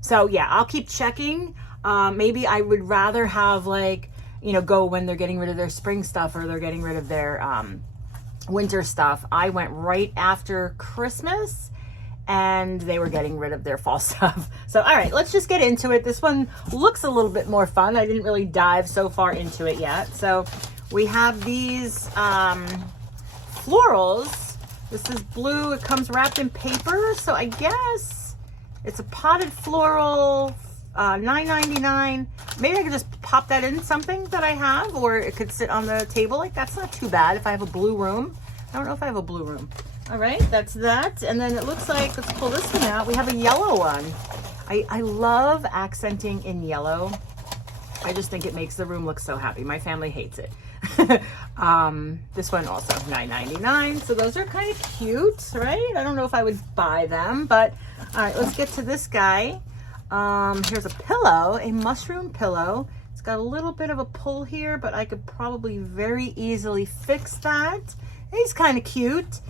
So yeah, I'll keep checking. Maybe I would rather have like, you know, go when they're getting rid of their spring stuff or they're getting rid of their winter stuff. I went right after Christmas and they were getting rid of their fall stuff. So, all right, let's just get into it. This one looks a little bit more fun. I didn't really dive so far into it yet. So we have these florals. This is blue. It comes wrapped in paper. So I guess it's a potted floral, $9.99. Maybe I could just pop that in something that I have, or it could sit on the table. Like, that's not too bad if I have a blue room. I don't know if I have a blue room. All right, that's that. And then it looks like, let's pull this one out. We have a yellow one. I love accenting in yellow. I just think it makes the room look so happy. My family hates it. This one also $9.99. So those are kind of cute, right? I don't know if I would buy them, but all right, let's get to this guy. Here's a pillow, a mushroom pillow. It's got a little bit of a pull here, but I could probably very easily fix that. He's kind of cute.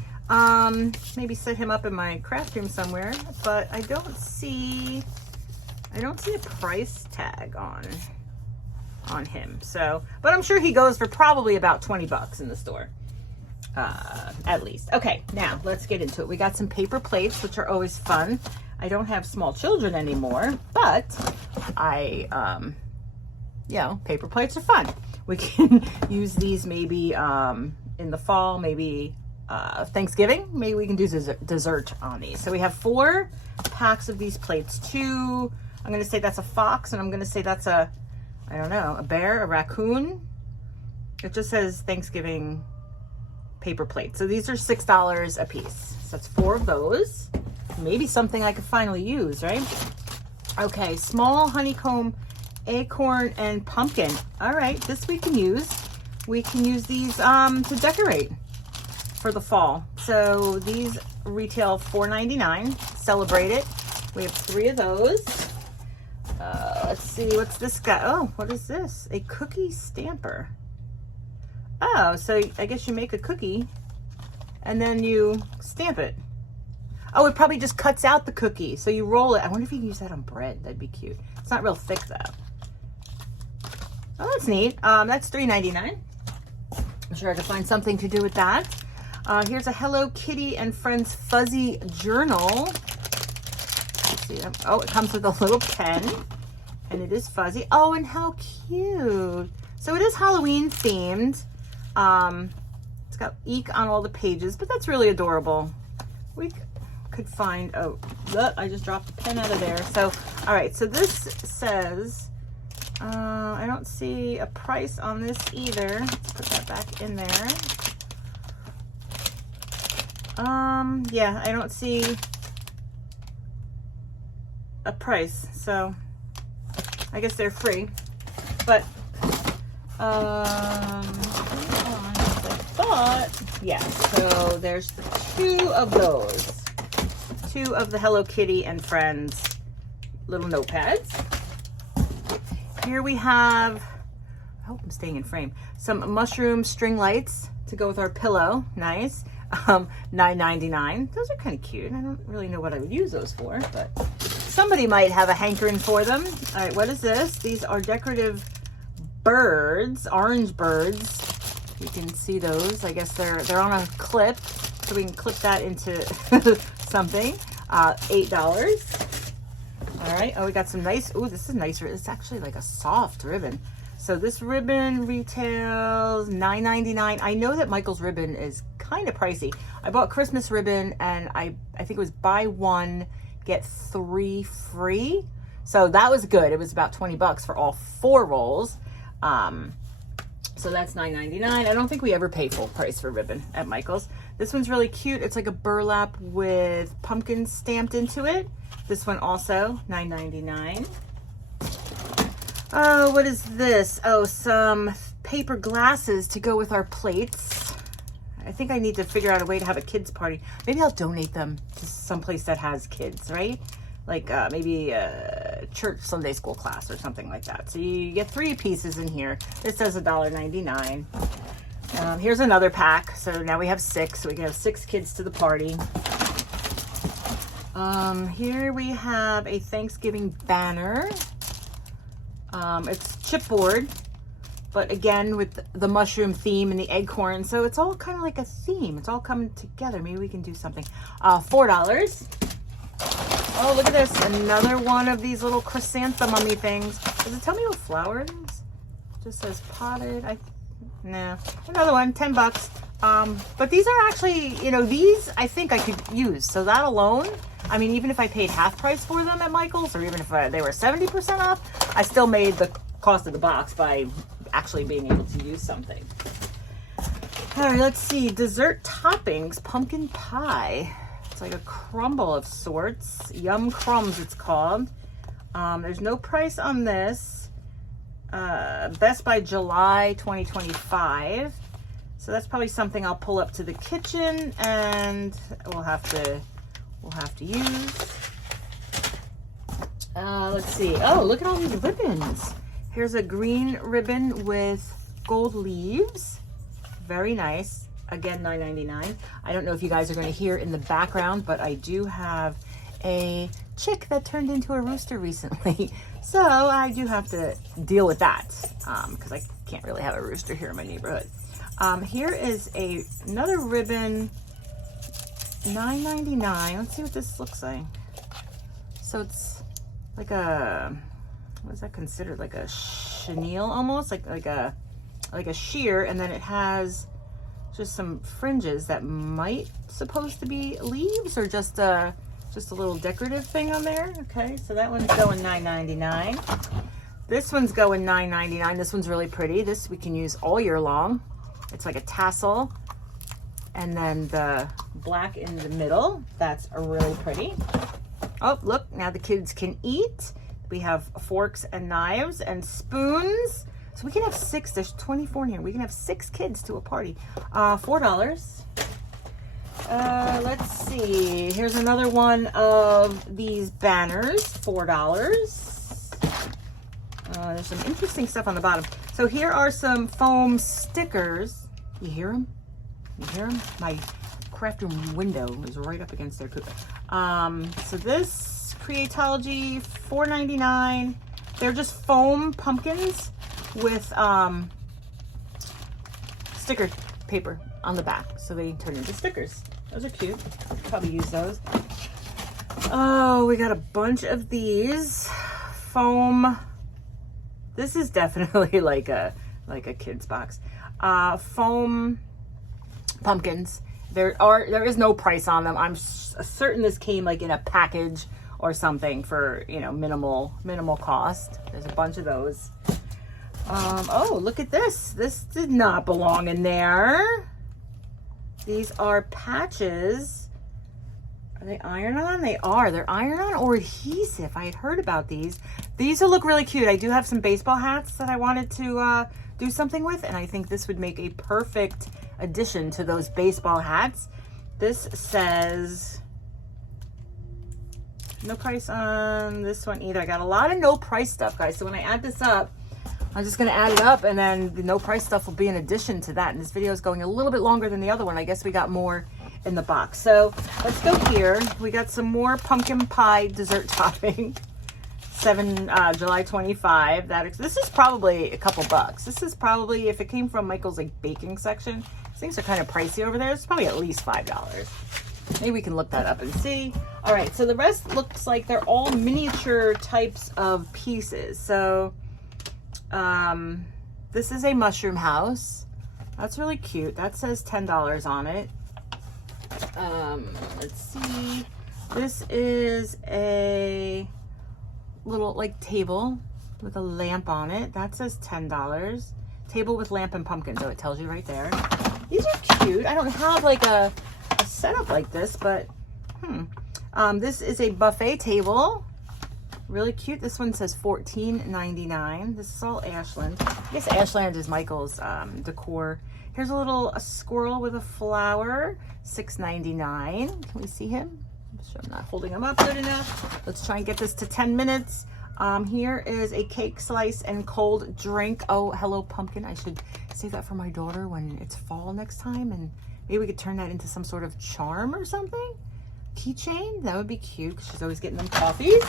Maybe set him up in my craft room somewhere, but I don't see a price tag on him. So, but I'm sure he goes for probably about 20 bucks in the store. At least. Okay, now let's get into it. We got some paper plates, which are always fun. I don't have small children anymore, but you know, paper plates are fun. We can use these maybe in the fall, maybe Thanksgiving. Maybe we can do dessert on these. So we have 4 packs of these plates. 2, I'm going to say that's a fox, and I'm going to say that's a, I don't know, a bear, a raccoon. It just says Thanksgiving paper plates. So these are $6 a piece. So that's 4 of those. Maybe something I could finally use, right? Okay, small honeycomb, acorn, and pumpkin. All right, this we can use. We can use these to decorate for the fall. So these retail $4.99. Celebrate it. We have 3 of those. Let's see, what's this guy? Oh, what is this? A cookie stamper. Oh, so I guess you make a cookie and then you stamp it. Oh, it probably just cuts out the cookie. So you roll it. I wonder if you can use that on bread. That'd be cute. It's not real thick though. Oh, that's neat. That's $3.99. I'm sure I could find something to do with that. Here's a Hello Kitty and Friends fuzzy journal. Let's see. Oh, it comes with a little pen, and it is fuzzy. Oh, and how cute! So it is Halloween themed. It's got Eek on all the pages, but that's really adorable. We could find. Oh, look, I just dropped the pen out of there. So, all right. So this says. I don't see a price on this either. Let's put that back in there. Yeah, I don't see a price, so I guess they're free. But I thought, yeah. So there's 2 of those, 2 of the Hello Kitty and Friends little notepads. Here we have, I hope I'm staying in frame, some mushroom string lights to go with our pillow. Nice. $9.99. Those are kind of cute. I don't really know what I would use those for, but somebody might have a hankering for them. All right, what is this? These are decorative birds, orange birds. You can see those. I guess they're on a clip, so we can clip that into something. $8. All right. Oh, we got some nice. Oh, this is nice. It's actually like a soft ribbon. So this ribbon retails $9.99. I know that Michael's ribbon is kind of pricey. I bought Christmas ribbon, and I think it was buy 1 get 3 free. So that was good. It was about 20 bucks for all 4 rolls. So that's $9.99. I don't think we ever pay full price for ribbon at Michael's. This one's really cute. It's like a burlap with pumpkins stamped into it. This one also $9.99. Oh, what is this? Oh, some paper glasses to go with our plates. I think I need to figure out a way to have a kids party. Maybe I'll donate them to someplace that has kids, right? Like maybe a church Sunday school class or something like that. So you get 3 pieces in here. This says $1.99. Here's another pack. So now we have 6. So we can have 6 kids to the party. Here we have a Thanksgiving banner. It's chipboard, but again with the mushroom theme and the acorn, so it's all kind of like a theme. It's all coming together. Maybe we can do something. $4. Oh, look at this. Another one of these little chrysanthemum-y things. Does it tell me what flower it is? It just says potted. Nah. Another one, $10. But these are actually, you know, these I think I could use. So that alone, I mean, even if I paid half price for them at Michael's, or even if they were 70% off, I still made the cost of the box by actually being able to use something. All right, let's see. Dessert toppings, pumpkin pie. It's like a crumble of sorts. Yum Crumbs, it's called. There's no price on this. Best by July 2025. So that's probably something I'll pull up to the kitchen and we'll have to use. Let's see. Oh, look at all these ribbons. Here's a green ribbon with gold leaves. Very nice. Again, $9.99. I don't know if you guys are going to hear in the background, but I do have a chick that turned into a rooster recently. So I do have to deal with that because I can't really have a rooster here in my neighborhood. Here is another ribbon, $9.99. Let's see what this looks like. So it's like a, what is that considered? Like a chenille almost, like a sheer, and then it has just some fringes that might supposed to be leaves or just a little decorative thing on there. Okay, so that one's going $9.99. This one's going $9.99. This one's really pretty. This we can use all year long. It's like a tassel, and then the black in the middle. That's really pretty. Oh, look, now the kids can eat. We have forks and knives and spoons. So we can have 6, there's 24 in here. We can have 6 kids to a party. $4. Let's see. Here's another one of these banners, $4. There's some interesting stuff on the bottom. So here are some foam stickers. You hear them? You hear them? My craft room window is right up against their coop. So this Creatology, $4.99. They're just foam pumpkins with sticker paper on the back, so they turn into stickers. Those are cute. Probably use those. Oh, we got a bunch of these foam. This is definitely like a kid's box. Foam pumpkins. There is no price on them. I'm certain this came like in a package or something for, you know, minimal cost. There's a bunch of those. Oh, look at this. This did not belong in there. These are patches. Are they iron-on? They are. They're iron-on or adhesive. I had heard about these. These will look really cute. I do have some baseball hats that I wanted to do something with, and I think this would make a perfect addition to those baseball hats. This says no price on this one either. I got a lot of no price stuff, guys. So when I add this up, I'm just going to add it up, and then the no price stuff will be in addition to that. And this video is going a little bit longer than the other one. I guess we got more in the box. So let's go here. We got some more pumpkin pie dessert topping. July 25. This is probably a couple bucks. This is probably, if it came from Michael's like baking section, things are kind of pricey over there. It's probably at least $5. Maybe we can look that up and see. All right, so the rest looks like they're all miniature types of pieces. So this is a mushroom house. That's really cute. That says $10 on it. Let's see. This is a little like table with a lamp on it. That says $10. Table with lamp and pumpkin. So it tells you right there. These are cute. I don't have like a setup like this, but this is a buffet table. Really cute. This one says $14.99. This is all Ashland. I guess Ashland is Michael's decor. Here's a squirrel with a flower, $6.99. Can we see him? I'm sure I'm not holding him up good enough. Let's try and get this to 10 minutes. Here is a cake slice and cold drink. Oh, hello pumpkin. I should save that for my daughter when it's fall next time, and maybe we could turn that into some sort of charm or something. keychain. That would be cute because she's always getting them coffees.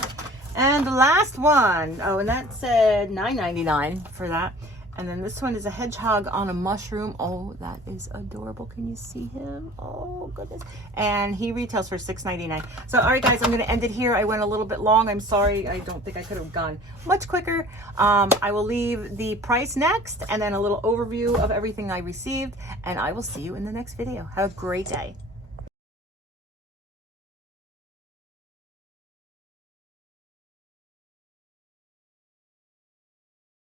And the last one, oh, and that said $9.99 for that. And then this one is a hedgehog on a mushroom. Oh, that is adorable. Can you see him? Oh, goodness. And he retails for $6.99. So, all right, guys, I'm going to end it here. I went a little bit long. I'm sorry. I don't think I could have gone much quicker. I will leave the price next and then a little overview of everything I received. And I will see you in the next video. Have a great day.